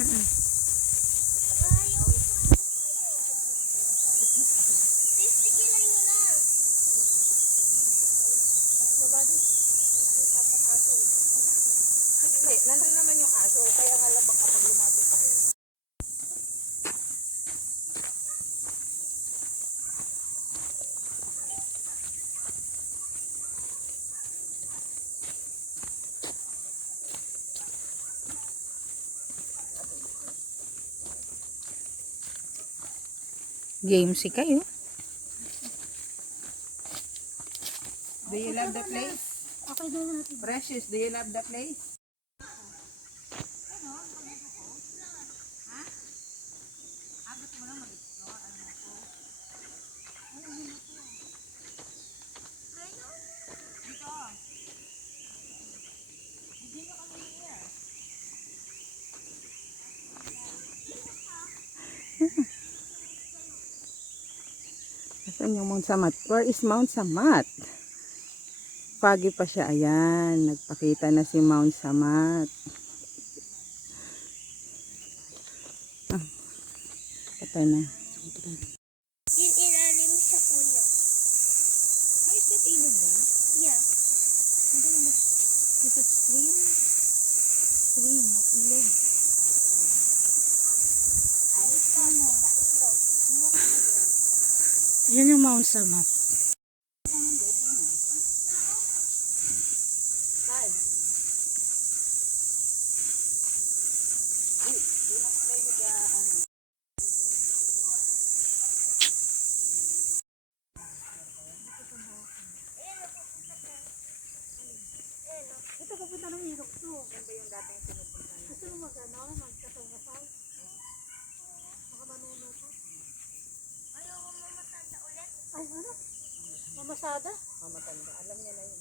Mm-mm. Tistigilan nyo na. Hindi, nandun naman yung aso. Kaya nga labak kapag lumapit tayo. Game si kayo. Do you love the place? Okay doon natin. Precious, do you love the place? Saan yung Mount Samat? Where is Mount Samat? Foggy pa siya. Ayan. Nagpakita na si Mount Samat. Ah, patay na. Yung ilalim sa puno. Ay, is that ilog ba? Yeah. Is it stream? Stream, not ilog. Yan yung Mount Samat. Ito papunta ng hirok to. Yan ba yung dating pinupunta na? Gusto mo magkasal-kasal? Baka manunod ko. Ayaw mo mamasada ulit? Ay, ano? Mamasada? Mamatanda. Alam niya na yun.